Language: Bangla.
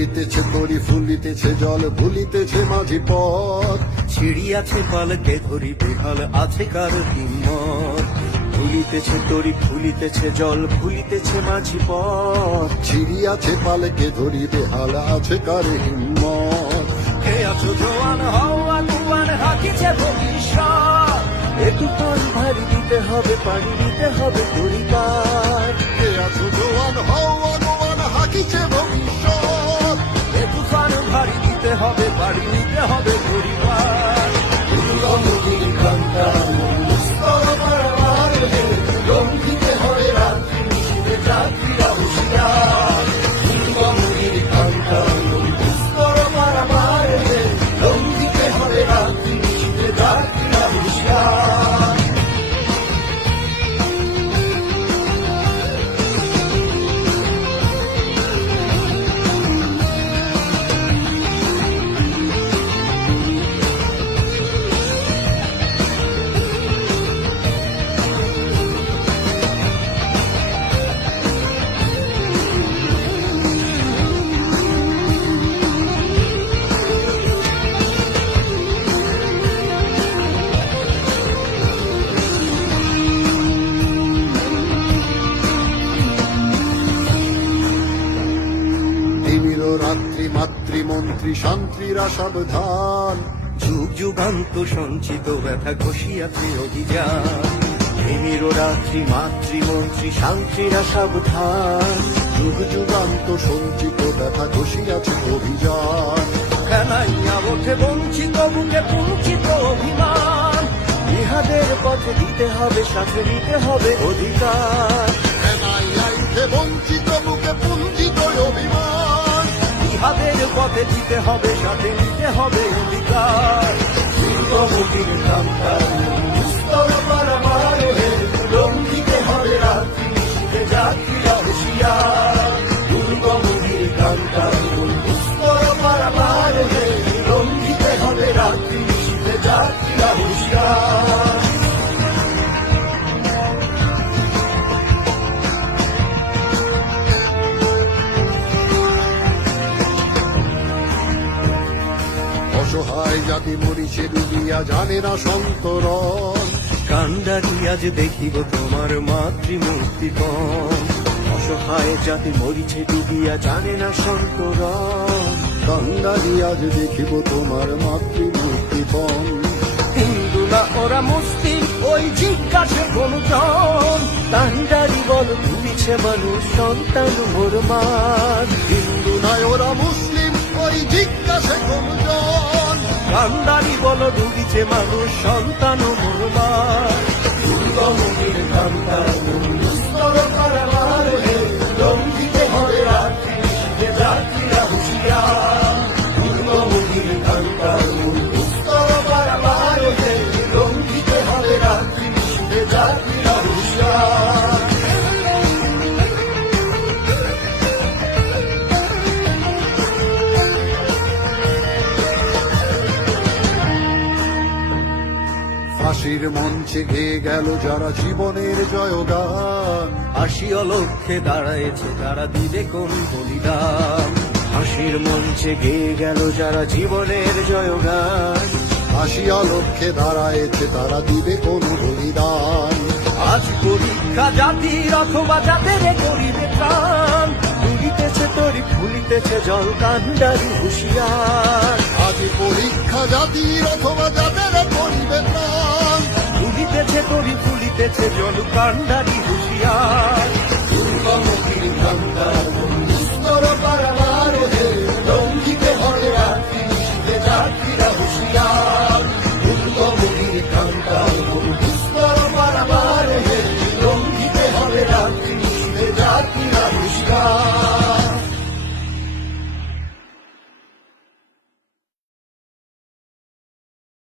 ফুলিতেছে তরি ফুলিতেছে জল ভুলিতেছে মাঝি পথ। ছিড়িয়াছে পালকে ধরি বেহাল আছে কার হিম্মত। ফুলিতেছে তরি ফুলিতেছে জল ভুলিতেছে মাঝি পথ। ছিড়িয়াছে পালকে ধরি বেহাল আছে কার হিম্মত। কে আছো জোয়ান হও আগুয়ান হাকিছে ভবিষ্যৎ। এ তুফান ভারী দিতে হবে পাড়ি দিতে হবে পরিবার। কে আছো জোয়ান হও আগুয়ান হাকিছে ভবিষ্যৎ। এ তুফান ভারী দিতে হবে পাড়ি দিতে হবে পরিবার। দুর্গমগির কান্তা স্তর পারাবার হে, লঙ্ঘিতে হবে রাত্রি নিশীথে যাত্রীরা হুঁশিয়ার। দুর্গমগির কান্তা স্তর পারাবার হে, লঙ্ঘিতে হবে রাত্রি নিশীথে যাত্রীরা হুঁশিয়ার। তিমির রাত্রি মাতৃমন্ত্রী শান্তিরা সাবধান। যুগ যুগান্ত সঞ্চিত ব্যথা ঘষিয়াছে অভিযান। প্রেমের রাত্রি মাতৃমন্ত্রী শান্তিরা সাবধান। যুগ যুগান্ত সঞ্চিত ব্যথা ঘষিয়াছে অভিযান। খেলাইয়া ওঠে বঞ্চিত বুকে পুঞ্চিত অভিমান। ইহাদের পথে দিতে হবে সাথে নিতে হবে অধিকার। উঠে বঞ্চিত বুকে পুঞ্জিত অভিমান। ইহাদের পথে দিতে হবে সাথে নিতে হবে অধিকার। দুর্গমগির কান্তা স্তর পারাবার হে, লঙ্ঘিতে হবে রাত্রি নিশীথে যাত্রীরা হুঁশিয়ার। দুর্গমগির কান্তা স্তর পারাবার হে, লঙ্ঘিতে হবে রাত্রি নিশীথে যাত্রীরা হুঁশিয়ার। অসহায় জাতি মরিছে ডুবিয়া জানে না সন্তরণ। কান্ডারি আজ দেখিব তোমার মাতৃমূর্তিপণ। অসহায় জাতি মরিছে ডুবিয়া জানে না সন্তরণ। কান্ডারি আজ দেখিব তোমার মাতৃমূর্তিপণ। হিন্দু না ওরা মুসলিম ওই জিজ্ঞাসে কোনজন। কান্ডারি বল ডুবিছে মানুষ সন্তান মোর মান। হিন্দু নয় ওরা মুসলিম ওই জিজ্ঞাসে কোনজন। কান্ডারি বল ডুবিছে মানুষ সন্তান মোর মান। দুর্গমগির কান্তা স্তর পারাবার হে, লঙ্ঘিতে হবে রাত্রি নিশীথে যাত্রীরা হুঁশিয়ার। দুর্গমগির কান্তা স্তর পারাবার হে, লঙ্ঘিতে হবে রাত্রি নিশীথে যাত্রীরা হুঁশিয়ার। ফাঁসির মঞ্চে গেয়ে গেল যারা জীবনের জয়গান। আসিয়া লক্ষ্যে দাঁড়ায়েছে তারা দিবে কোন বলিদান। হাসির মঞ্চে গেয়ে গেল যারা জীবনের জয়গান। আসিয়া লক্ষ্যে দাঁড়ায়েছে তারা দিবে কোন বলিদান। আজ পরীক্ষা জাতির অথবা যাদের করিবে প্রাণ। ফুলিতেছে তরি ফুলিতেছে জল কান্ডারি হুঁশিয়ার। আজ পরীক্ষা জাতির অথবা যাদের করিবে প্রাণ। ফুলিতেছে তরি ফুলিতেছে জল কান্ডারি হুঁশিয়ার। দুর্গমগির কান্তা স্তর পারাবার